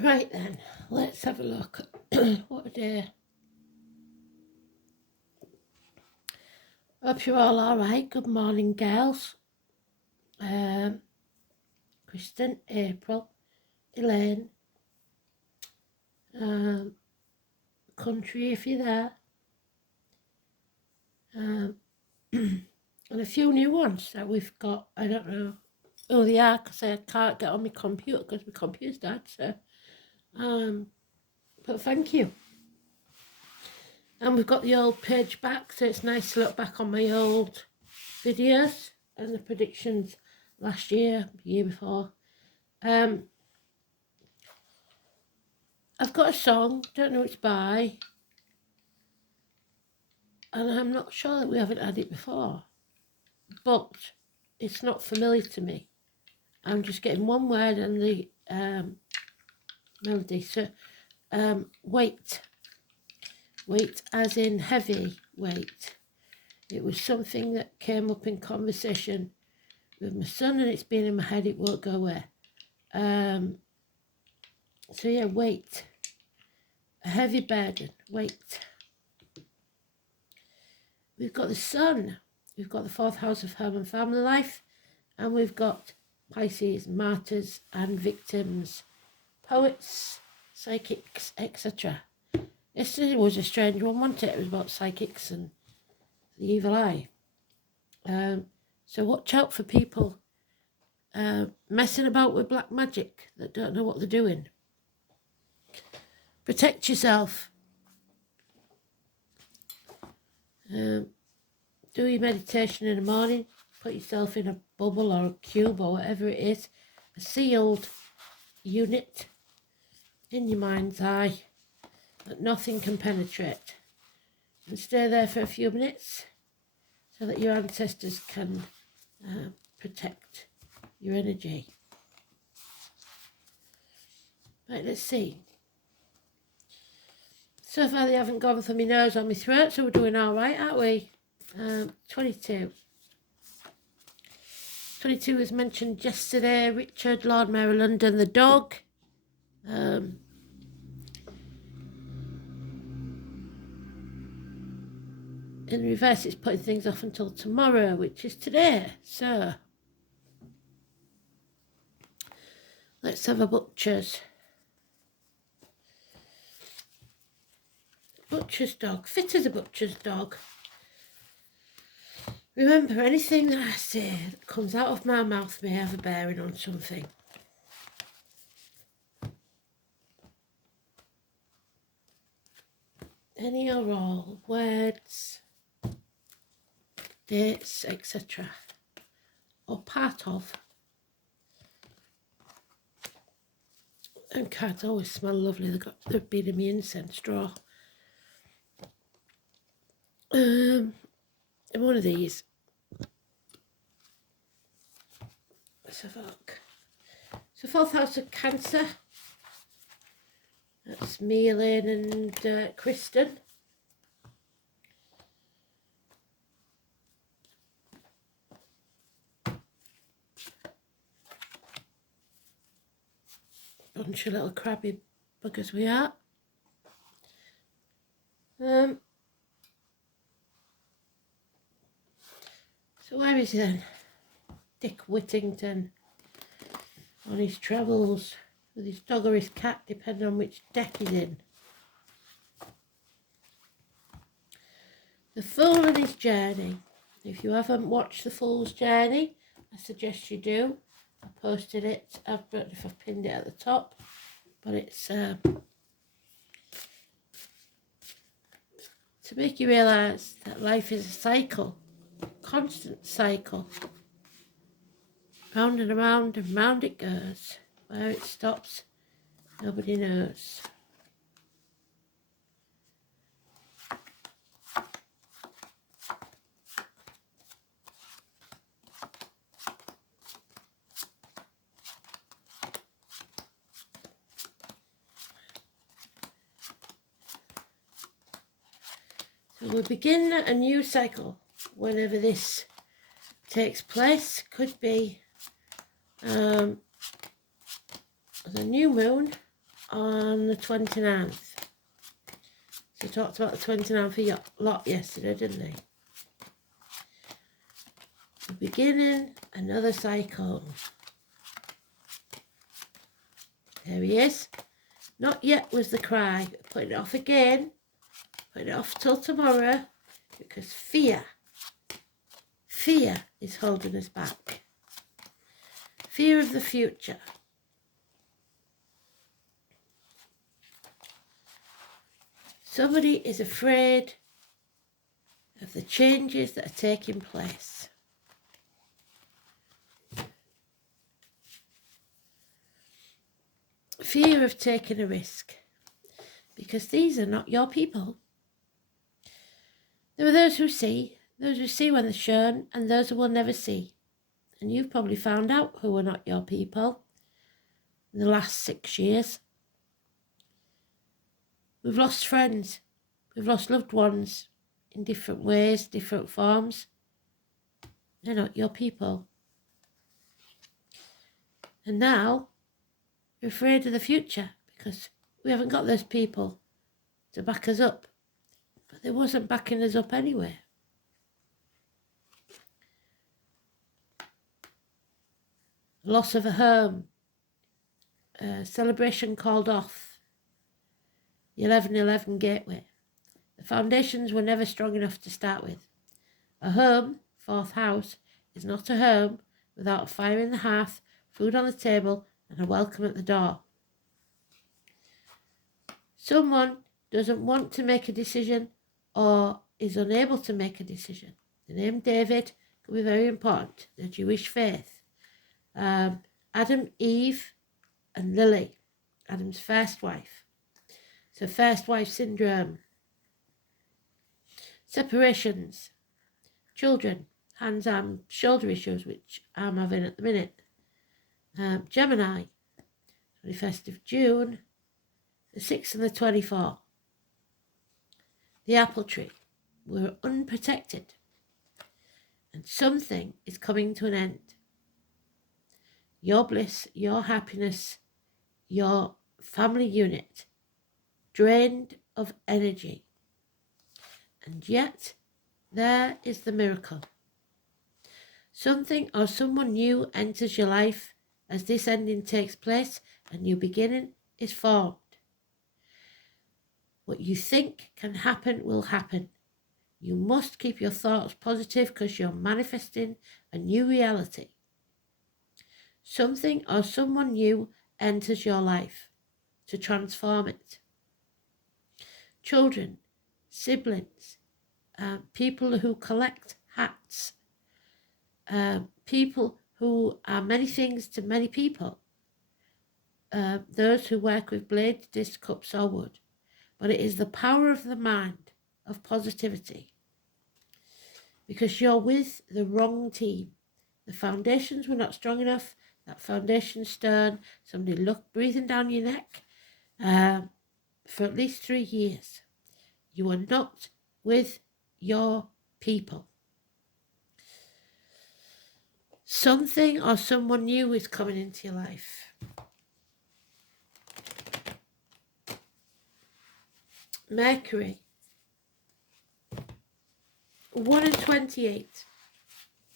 Right then, let's have a look. What a day. Hope you're all alright. Good morning, girls. Kristen, April, Elaine, Country if you're there, and a few new ones that we've got. I don't know who they are because I can't get on my computer because my computer's dead. So, but thank you. And we've got the old page back, so it's nice to look back on my old videos and the predictions last year, the year before. I've got a song, don't know which by, and I'm not sure that we haven't had it before, but it's not familiar to me. I'm just getting one word and the melody. So, weight as in heavy weight. It was something that came up in conversation with my son, and it's been in my head. It won't go away. So yeah, weight, a heavy burden, weight. We've got the sun, we've got the 4th house of home and family life, and we've got Pisces, martyrs and victims, poets, psychics, etc. Yesterday was a strange one, wasn't it? It was about psychics and the evil eye. So watch out for people messing about with black magic that don't know what they're doing. Protect yourself. Do your meditation in the morning. Put yourself in a bubble or a cube or whatever it is. A sealed unit in your mind's eye that nothing can penetrate. And stay there for a few minutes so that your ancestors can protect your energy. Right, let's see. So far they haven't gone for my nose or my throat, so we're doing all right, aren't we? 22. 22 was mentioned yesterday. Richard, Lord Mayor of London, the dog. In reverse, it's putting things off until tomorrow, which is today. So, let's have a butcher's. Butcher's dog, fit as a butcher's dog. Remember, anything that I say that comes out of my mouth may have a bearing on something. Any or all words, dates, etc. or part of. And cards always smell lovely. They've been in my incense drawer. One of these. Let's have a look. So 4th house of Cancer. That's me, Elaine and Kristen. Bunch of little crabby buggers we are. So where is he then? Dick Whittington on his travels with his dog or his cat, depending on which deck he's in. The Fool and his journey. If you haven't watched The Fool's Journey, I suggest you do. I posted it. I don't know if I've pinned it at the top, but it's to make you realise that life is a cycle, constant cycle. Round and round it goes. Where it stops, nobody knows. So we begin a new cycle whenever this takes place. Could be the new moon on the 29th. So I talked about the 29th a lot yesterday, didn't I? We're beginning another cycle. There he is. Not yet was the cry. Putting it off again. Putting it off till tomorrow. Because fear is holding us back. Fear of the future. Somebody is afraid of the changes that are taking place. Fear of taking a risk. Because these are not your people. There are those who see when they're shown, and those who will never see. And you've probably found out who are not your people in the last 6 years. We've lost friends. We've lost loved ones in different ways, different forms. They're not your people. And now we're afraid of the future because we haven't got those people to back us up. But they wasn't backing us up anyway. Loss of a home, celebration called off, the 11/11 gateway. The foundations were never strong enough to start with. A home, 4th house, is not a home without a fire in the hearth, food on the table, and a welcome at the door. Someone doesn't want to make a decision or is unable to make a decision. The name David could be very important, the Jewish faith. Adam, Eve, and Lily, Adam's first wife. So first wife syndrome. Separations. Children, hands, arm, shoulder issues, which I'm having at the minute. Gemini, 21st of June, the 6th and the 24th. The apple tree. We're unprotected. And something is coming to an end. Your bliss, your happiness, your family unit, drained of energy. And yet, there is the miracle. Something or someone new enters your life as this ending takes place, a new beginning is formed. What you think can happen will happen. You must keep your thoughts positive because you're manifesting a new reality. Something or someone new enters your life to transform it. Children, siblings, people who collect hats, people who are many things to many people, those who work with blades, discs, cups or wood. But it is the power of the mind, of positivity. Because you're with the wrong team. The foundations were not strong enough. That foundation stone, somebody breathing down your neck for at least 3 years. You are not with your people. Something or someone new is coming into your life. Mercury, 1 and 28,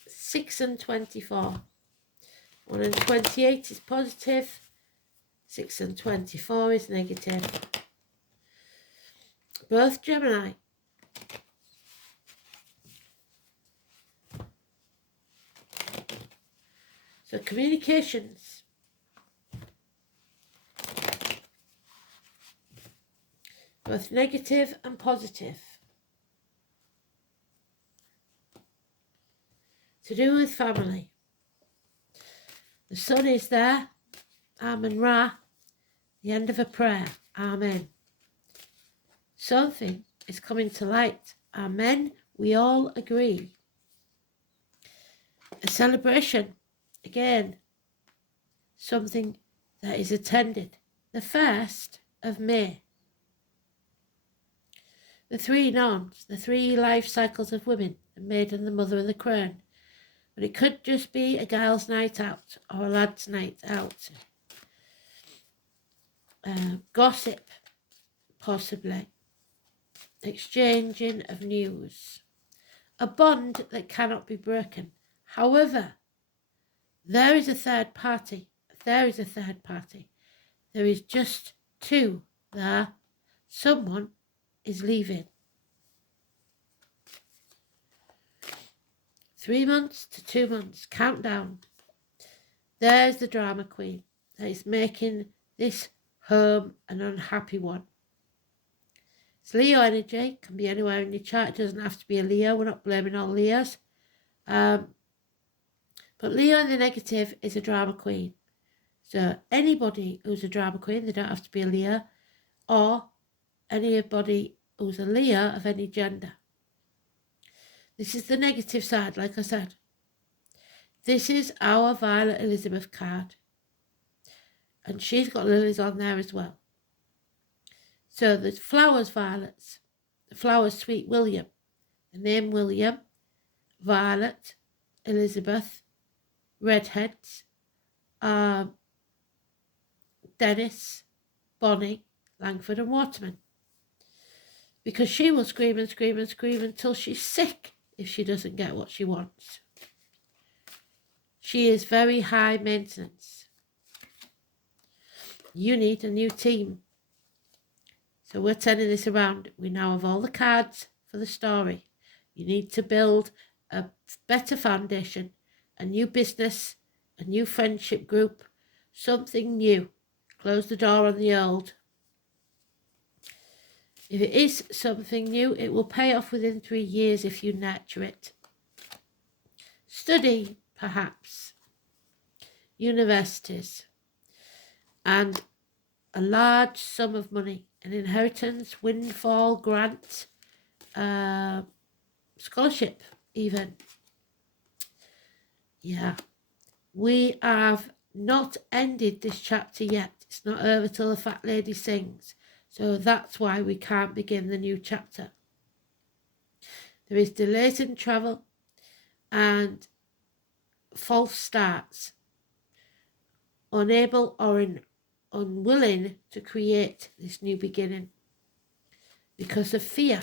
6 and 24. 1 and 28 is positive, 6 and 24 is negative. Both Gemini. So communications. Both negative and positive. To do with family. The sun is there, Amen Ra, the end of a prayer, Amen. Something is coming to light, Amen, we all agree. A celebration, again, something that is attended, the 1st of May. The 3 norms, the 3 life cycles of women, the maiden, the mother and the crone. But it could just be a girl's night out or a lad's night out. gossip, possibly, exchanging of news, a bond that cannot be broken. However, there is a third party. There is a third party. There is just two there. Someone is leaving. 3 months to 2 months. Countdown. There's the drama queen that is making this home an unhappy one. It's Leo energy. Can be anywhere in your chart. It doesn't have to be a Leo. We're not blaming all Leos. But Leo in the negative is a drama queen. So anybody who's a drama queen, they don't have to be a Leo, or anybody who's a Leo of any gender. This is the negative side, like I said. This is our Violet Elizabeth card. And she's got lilies on there as well. So there's flowers, violets. The flowers, sweet William. The name William, Violet, Elizabeth, redheads, Dennis, Bonnie, Langford and Waterman. Because she will scream and scream and scream until she's sick if she doesn't get what she wants. She is very high maintenance. You need a new team. So we're turning this around. We now have all the cards for the story. You need to build a better foundation, a new business, a new friendship group, something new. Close the door on the old. If it is something new, it will pay off within 3 years if you nurture it. Study, perhaps. Universities. And a large sum of money. An inheritance, windfall, grant, scholarship even. Yeah. We have not ended this chapter yet. It's not over till the fat lady sings. So that's why we can't begin the new chapter. There is delays in travel and false starts. Unable or unwilling to create this new beginning because of fear.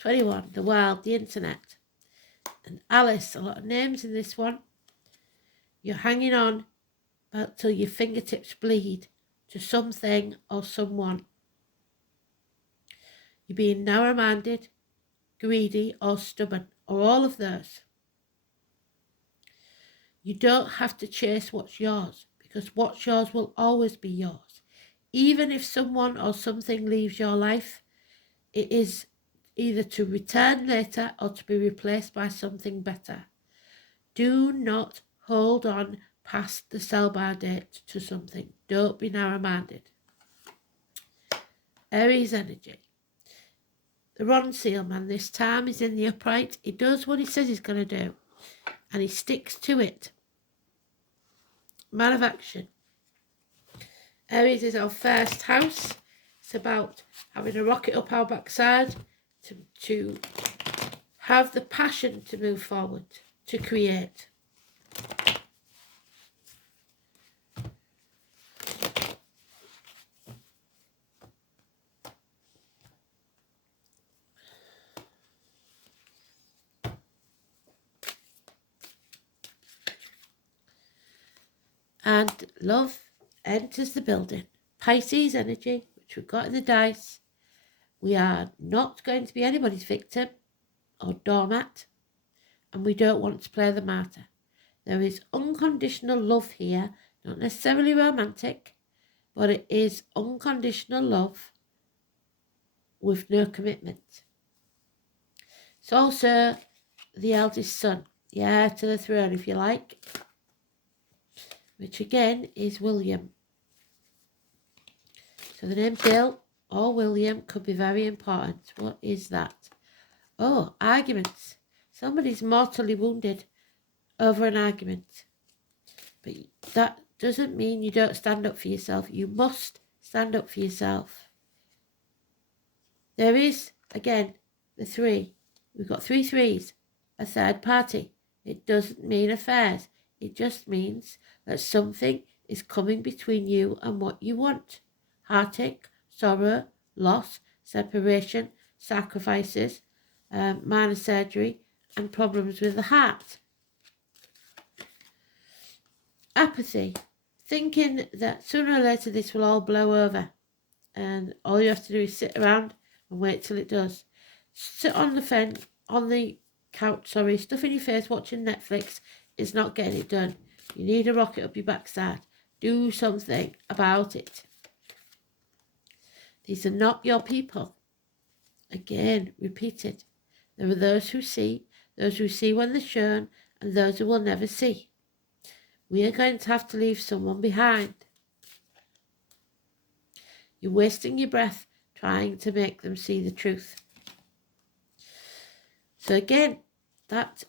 21, the world, the internet. And Alice, a lot of names in this one. You're hanging on till your fingertips bleed to something or someone. You're being narrow-minded, greedy or stubborn, or all of those. You don't have to chase what's yours, because what's yours will always be yours. Even if someone or something leaves your life, it is either to return later or to be replaced by something better. Do not hold on past the sell-by date to something. Don't be narrow-minded. Aries energy. The Ron Seal man this time is in the upright. He does what he says he's going to do, and he sticks to it. Man of action. Aries is our first house. It's about having a rocket up our backside to have the passion to move forward, to create. And love enters the building. Pisces energy, which we've got in the dice. We are not going to be anybody's victim or doormat, and we don't want to play the martyr. There is unconditional love here, not necessarily romantic, but it is unconditional love with no commitment. It's also the eldest son, the heir to the throne, if you like, which again is William. So the name Bill or William could be very important. What is that? Oh, arguments. Somebody's mortally wounded over an argument. But that doesn't mean you don't stand up for yourself. You must stand up for yourself. There is, again, the 3. We've got 3 threes. A third party. It doesn't mean affairs. It just means that something is coming between you and what you want. Heartache, sorrow, loss, separation, sacrifices, minor surgery, and problems with the heart. Apathy, thinking that sooner or later this will all blow over and all you have to do is sit around and wait till it does. Sit on the couch, stuffing your face watching Netflix is not getting it done. You need a rocket up your backside. Do something about it. These are not your people. Again, repeated. There are those who see when they're shown, and those who will never see. We are going to have to leave someone behind. You're wasting your breath trying to make them see the truth. So again, that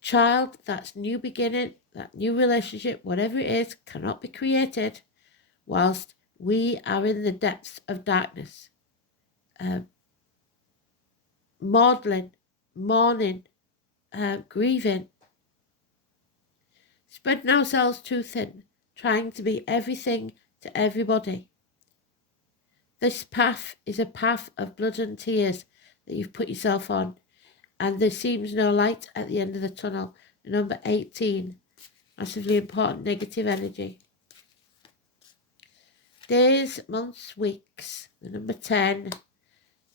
child, that new beginning, that new relationship, whatever it is, cannot be created whilst we are in the depths of darkness. Maudlin, mourning, grieving, spreading ourselves too thin, trying to be everything to everybody. This path is a path of blood and tears that you've put yourself on, and there seems no light at the end of the tunnel. Number 18, massively important negative energy. Days, months, weeks. The number 10,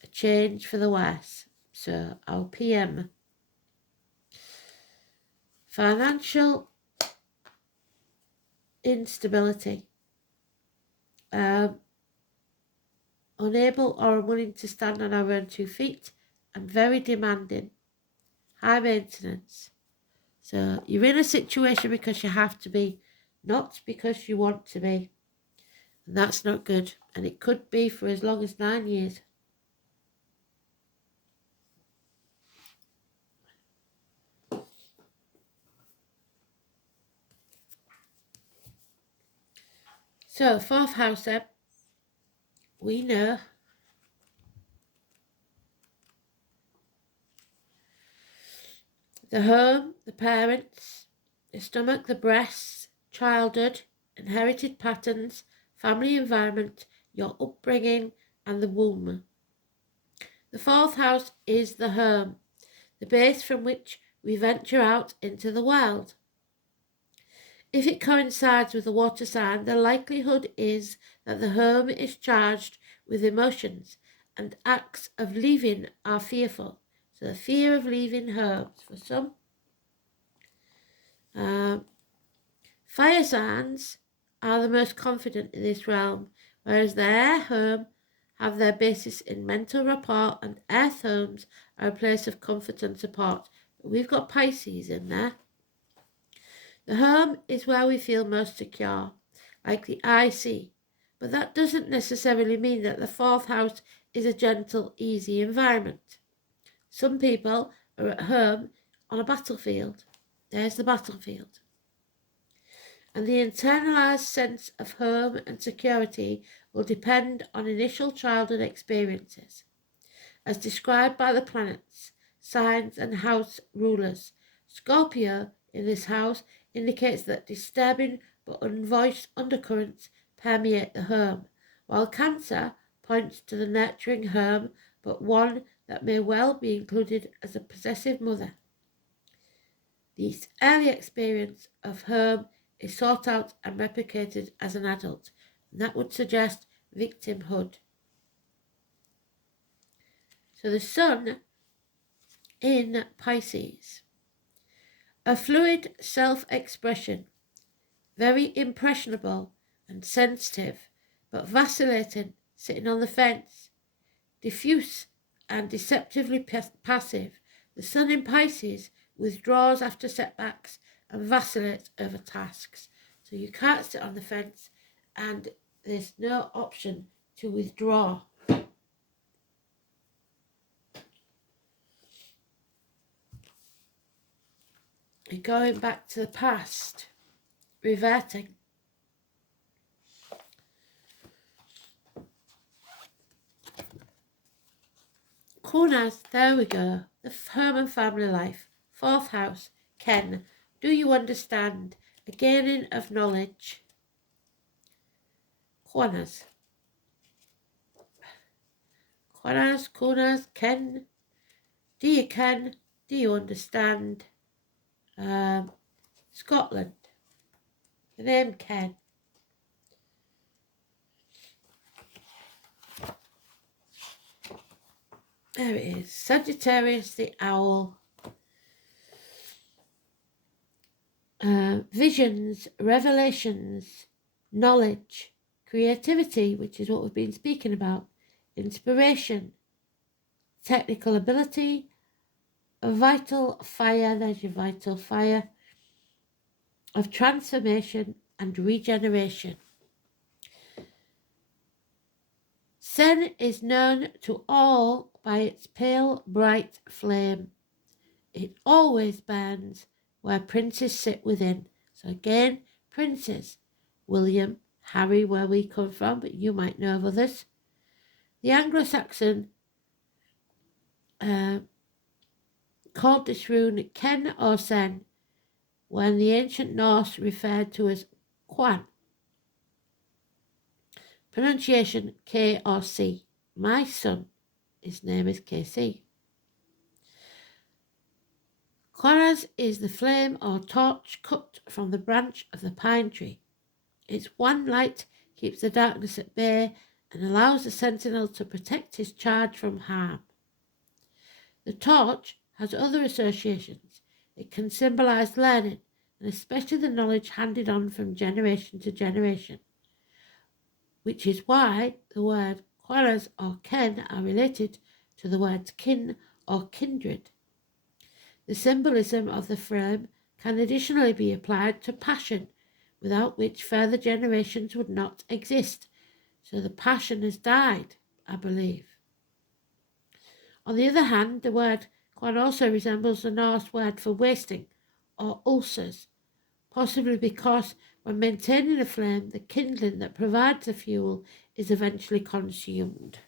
a change for the worse. So our PM. Financial instability. Unable or unwilling to stand on our own 2 feet, and very demanding. High maintenance. So you're in a situation because you have to be, not because you want to be. And that's not good. And it could be for as long as 9 years. So 4th house then, we know the home, the parents, the stomach, the breasts, childhood, inherited patterns, family environment, your upbringing, and the womb. The 4th house is the home, the base from which we venture out into the world. If it coincides with the water sign, the likelihood is that the home is charged with emotions, and acts of leaving are fearful. So the fear of leaving homes for some. Fire signs are the most confident in this realm, whereas the air home have their basis in mental rapport, and earth homes are a place of comfort and support. But we've got Pisces in there. The home is where we feel most secure, like the eye see, but that doesn't necessarily mean that the 4th house is a gentle, easy environment. Some people are at home on a battlefield. There's the battlefield. And the internalized sense of home and security will depend on initial childhood experiences, as described by the planets, signs, and house rulers. Scorpio in this house indicates that disturbing but unvoiced undercurrents permeate the home, while Cancer points to the nurturing home, but one that may well be included as a possessive mother. This early experience of home is sought out and replicated as an adult, and that would suggest victimhood. So the Sun in Pisces. A fluid self-expression, very impressionable and sensitive, but vacillating, sitting on the fence, diffuse and deceptively passive. The Sun in Pisces withdraws after setbacks and vacillates over tasks. So you can't sit on the fence, and there's no option to withdraw. You're going back to the past, reverting. Corners, there we go. The home and family life. 4th house, Ken. Do you understand? A gaining of knowledge. Quanas. Quanas, Quanas, Ken. Do you ken? Do you understand? Scotland. The name Ken. There it is. Sagittarius the owl. Visions, revelations, knowledge, creativity, which is what we've been speaking about, inspiration, technical ability, a vital fire, there's your vital fire, of transformation and regeneration. Sen is known to all by its pale, bright flame. It always burns where princes sit within. So again, princes. William, Harry, where we come from, but you might know of others. The Anglo-Saxon called this rune Ken or Sen, when the ancient Norse referred to as Quan. Pronunciation K or C. My son, his name is KC. Quanas is the flame or torch cut from the branch of the pine tree. Its one light keeps the darkness at bay and allows the sentinel to protect his charge from harm. The torch has other associations. It can symbolize learning, and especially the knowledge handed on from generation to generation, which is why the word Quanas or Ken are related to the words kin or kindred. The symbolism of the flame can additionally be applied to passion, without which further generations would not exist. So the passion has died, I believe. On the other hand, the word Quan also resembles the Norse word for wasting or ulcers, possibly because when maintaining a flame, the kindling that provides the fuel is eventually consumed.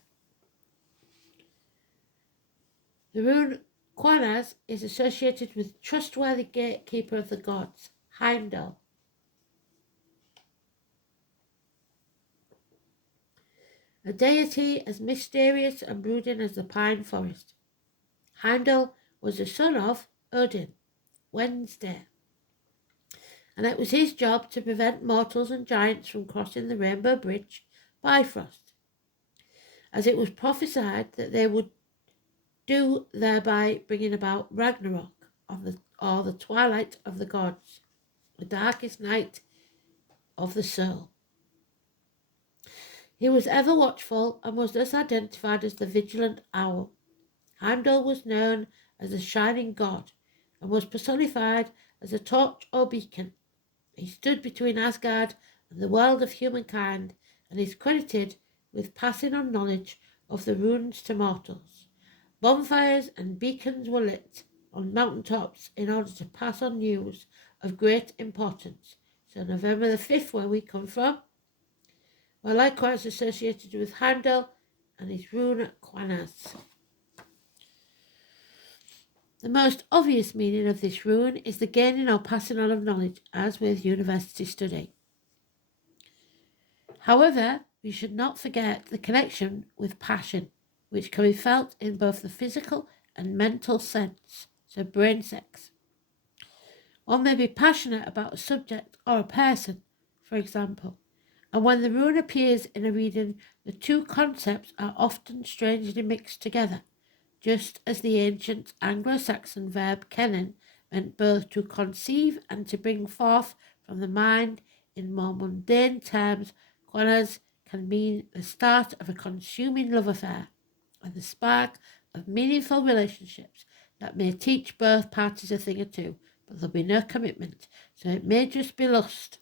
The rune Quanas is associated with trustworthy gatekeeper of the gods, Heimdall. A deity as mysterious and brooding as the pine forest. Heimdall was the son of Odin, Wednesday, and it was his job to prevent mortals and giants from crossing the Rainbow Bridge, Bifrost, as it was prophesied that they would do, thereby bringing about Ragnarok, or the twilight of the gods, the darkest night of the soul. He was ever watchful and was thus identified as the vigilant owl. Heimdall was known as a shining god and was personified as a torch or beacon. He stood between Asgard and the world of humankind and is credited with passing on knowledge of the runes to mortals. Bonfires and beacons were lit on mountaintops in order to pass on news of great importance. So November the 5th, where we come from, were likewise associated with Heimdall and his rune Quanas. The most obvious meaning of this rune is the gaining or passing on of knowledge, as with university study. However, we should not forget the connection with passion, which can be felt in both the physical and mental sense, so brain sex. One may be passionate about a subject or a person, for example, and when the rune appears in a reading, the two concepts are often strangely mixed together, just as the ancient Anglo-Saxon verb kennen meant both to conceive and to bring forth from the mind. In more mundane terms, Quanas can mean the start of a consuming love affair and the spark of meaningful relationships that may teach both parties a thing or two, but there'll be no commitment, so it may just be lust.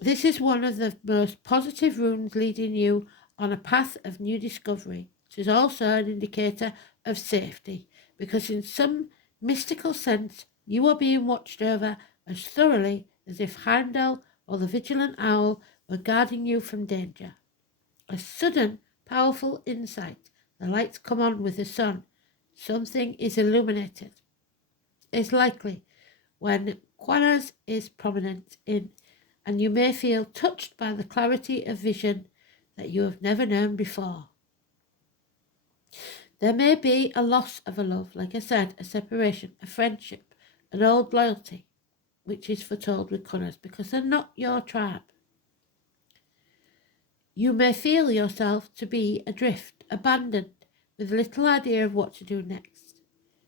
This is one of the most positive runes leading you on a path of new discovery. It is also an indicator of safety, because in some mystical sense you are being watched over as thoroughly as if Heimdall or the vigilant owl were guarding you from danger. A sudden, powerful insight. The lights come on with the sun. Something is illuminated. It's likely when Quanas is prominent in, and you may feel touched by the clarity of vision that you have never known before. There may be a loss of a love, like I said, a separation, a friendship, an old loyalty, which is foretold with Quanas because they're not your tribe. You may feel yourself to be adrift, abandoned, with little idea of what to do next.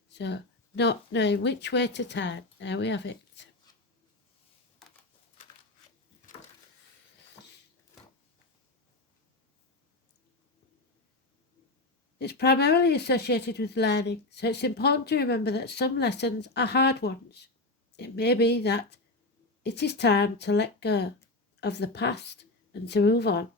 So, not knowing which way to turn. There we have it. It's primarily associated with learning, so it's important to remember that some lessons are hard ones. It may be that it is time to let go of the past and to move on.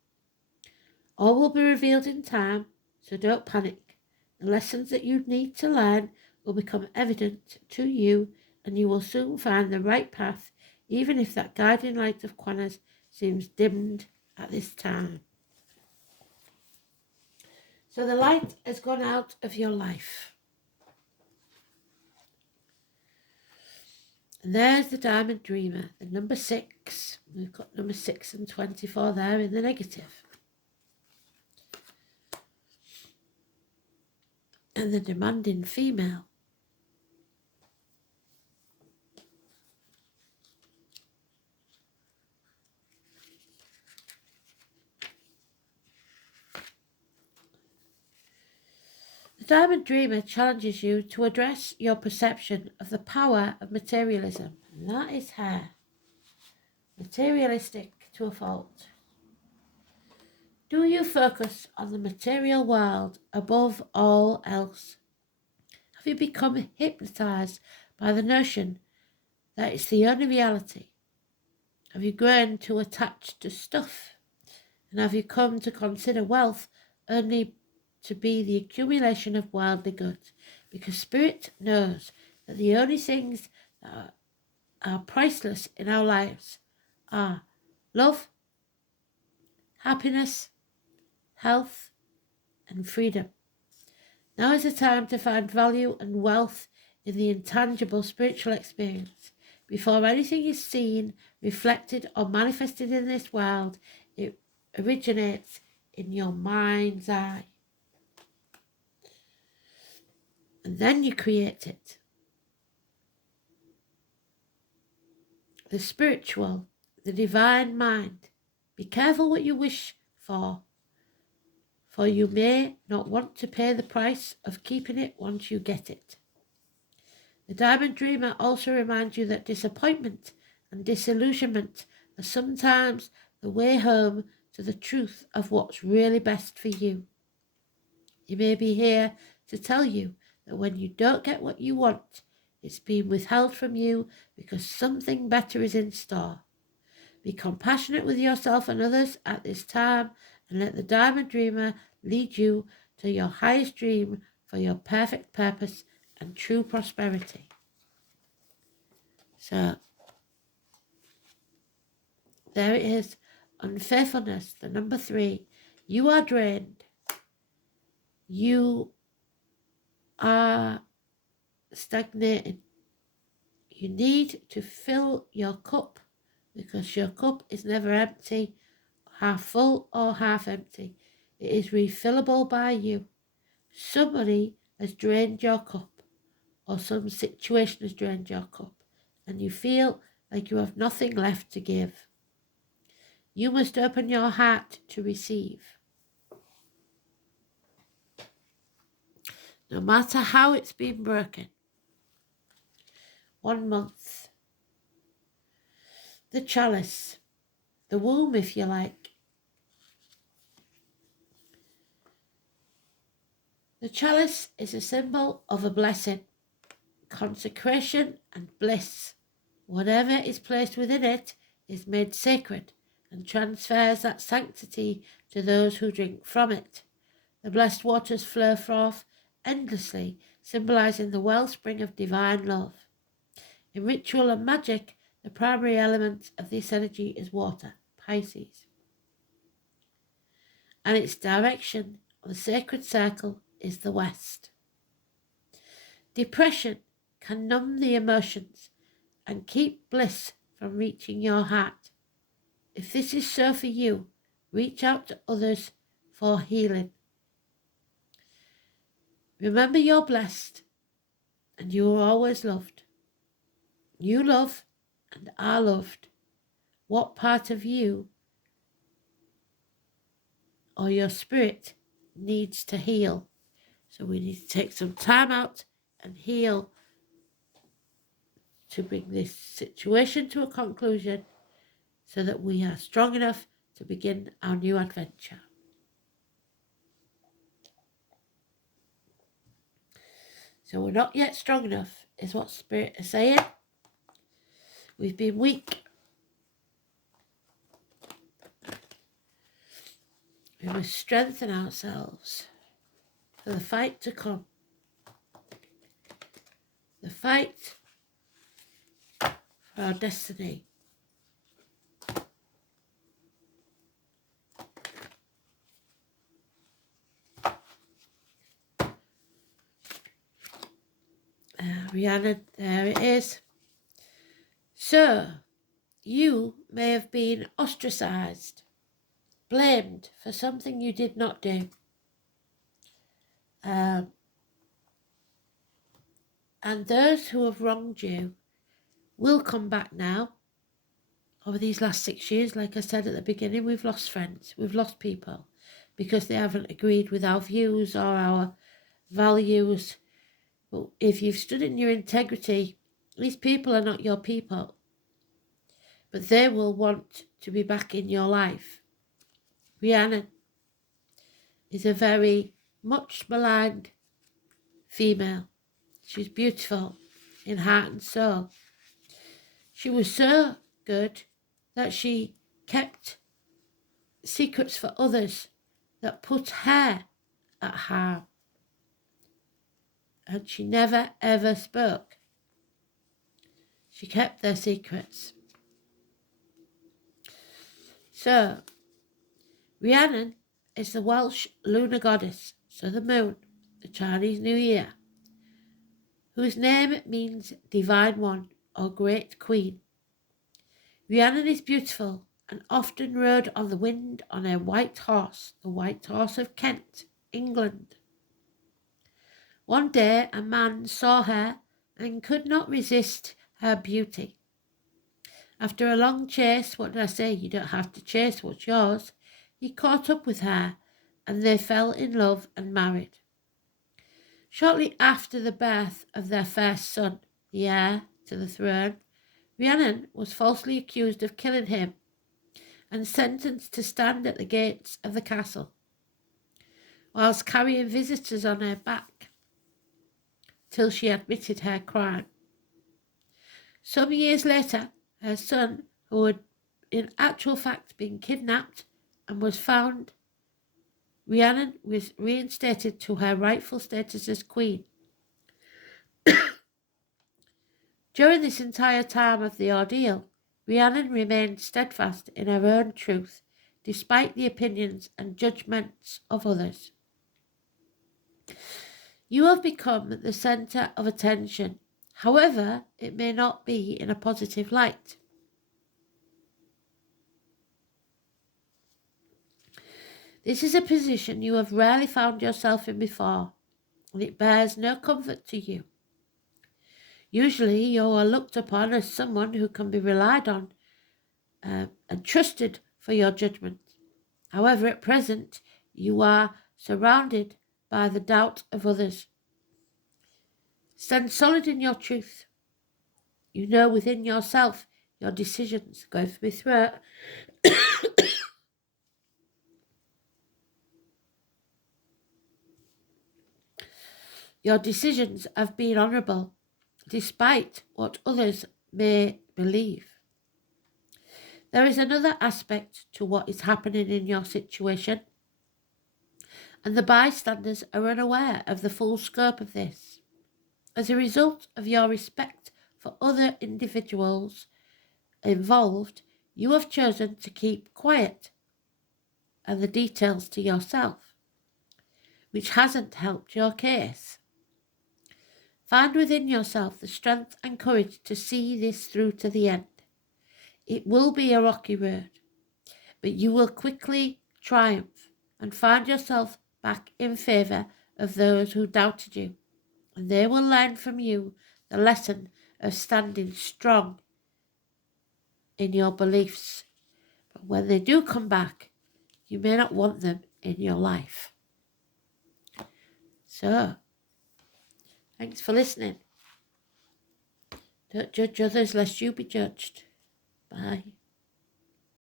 All will be revealed in time, so don't panic. The lessons that you need to learn will become evident to you, and you will soon find the right path, even if that guiding light of Quanas seems dimmed at this time. So the light has gone out of your life. And there's the Diamond Dreamer, the number 6. We've got number 6 and 24 there in the negative. And the demanding female. The Diamond Dreamer challenges you to address your perception of the power of materialism. And that is her. Materialistic to a fault. Do you focus on the material world above all else? Have you become hypnotized by the notion that it's the only reality? Have you grown too attached to stuff? And have you come to consider wealth only to be the accumulation of worldly goods? Because Spirit knows that the only things that are priceless in our lives are love, happiness, health, and freedom. Now is the time to find value and wealth in the intangible spiritual experience. Before anything is seen, reflected, or manifested in this world, it originates in your mind's eye. And then you create it. The spiritual, the divine mind. Be careful what you wish for you may not want to pay the price of keeping it once you get it. The Diamond Dreamer also reminds you that disappointment and disillusionment are sometimes the way home to the truth of what's really best for you. He may be here to tell you that when you don't get what you want, it's being withheld from you because something better is in store. Be compassionate with yourself and others at this time, and let the Diamond Dreamer lead you to your highest dream for your perfect purpose and true prosperity. So, there it is. Unfaithfulness, the number 3. You are drained. You are stagnating. You need to fill your cup, because your cup is never empty, half full or half empty. It is refillable by you. Somebody has drained your cup, or some situation has drained your cup, and you feel like you have nothing left to give. You must open your heart to receive. No matter how it's been broken. 1 month. The chalice, the womb if you like. The chalice is a symbol of a blessing, consecration and bliss. Whatever is placed within it is made sacred and transfers that sanctity to those who drink from it. The blessed waters flow forth endlessly, symbolizing the wellspring of divine love. In ritual and magic, the primary element of this energy is water, Pisces. And its direction of the sacred circle is the west. Depression can numb the emotions and keep bliss from reaching your heart. If this is so for you, reach out to others for healing. Remember, you're blessed and you are always loved. You love and are loved. What part of you or your spirit needs to heal? So we need to take some time out and heal to bring this situation to a conclusion so that we are strong enough to begin our new adventure. So we're not yet strong enough, is what Spirit is saying. We've been weak. We must strengthen ourselves for the fight to come. The fight for our destiny. Rhiannon, there it is. So, you may have been ostracised, blamed for something you did not do. And those who have wronged you will come back now. Over these last 6 years, like I said at the beginning, we've lost friends, we've lost people because they haven't agreed with our views or our values. But if you've stood in your integrity, these people are not your people, but they will want to be back in your life. Rhiannon is a very much maligned female. She's beautiful in heart and soul. She was so good that she kept secrets for others that put her at harm. And she never ever spoke. She kept their secrets. So, Rhiannon is the Welsh lunar goddess, so the moon, the Chinese New Year, whose name means divine one or great queen. Rhiannon is beautiful and often rode on the wind on a white horse, the White Horse of Kent, England. One day a man saw her and could not resist her beauty. After a long chase, what did I say? You don't have to chase what's yours. He caught up with her and they fell in love and married. Shortly after the birth of their first son, the heir to the throne, Rhiannon was falsely accused of killing him and sentenced to stand at the gates of the castle whilst carrying visitors on her back till she admitted her crime. Some years later, her son, who had in actual fact been kidnapped and was found, Rhiannon was reinstated to her rightful status as queen. During this entire time of the ordeal, Rhiannon remained steadfast in her own truth, despite the opinions and judgments of others. You have become the centre of attention. However, it may not be in a positive light. This is a position you have rarely found yourself in before, and it bears no comfort to you. Usually you are looked upon as someone who can be relied on and trusted for your judgment. However, at present, you are surrounded by the doubt of others. Stand solid in your truth. You know within yourself your decisions. Going for my throat. Your decisions have been honourable, despite what others may believe. There is another aspect to what is happening in your situation, and the bystanders are unaware of the full scope of this. As a result of your respect for other individuals involved, you have chosen to keep quiet and the details to yourself, which hasn't helped your case. Find within yourself the strength and courage to see this through to the end. It will be a rocky road, but you will quickly triumph and find yourself back in favour of those who doubted you, and they will learn from you the lesson of standing strong in your beliefs. But when they do come back, you may not want them in your life. So, thanks for listening. Don't judge others lest you be judged. Bye.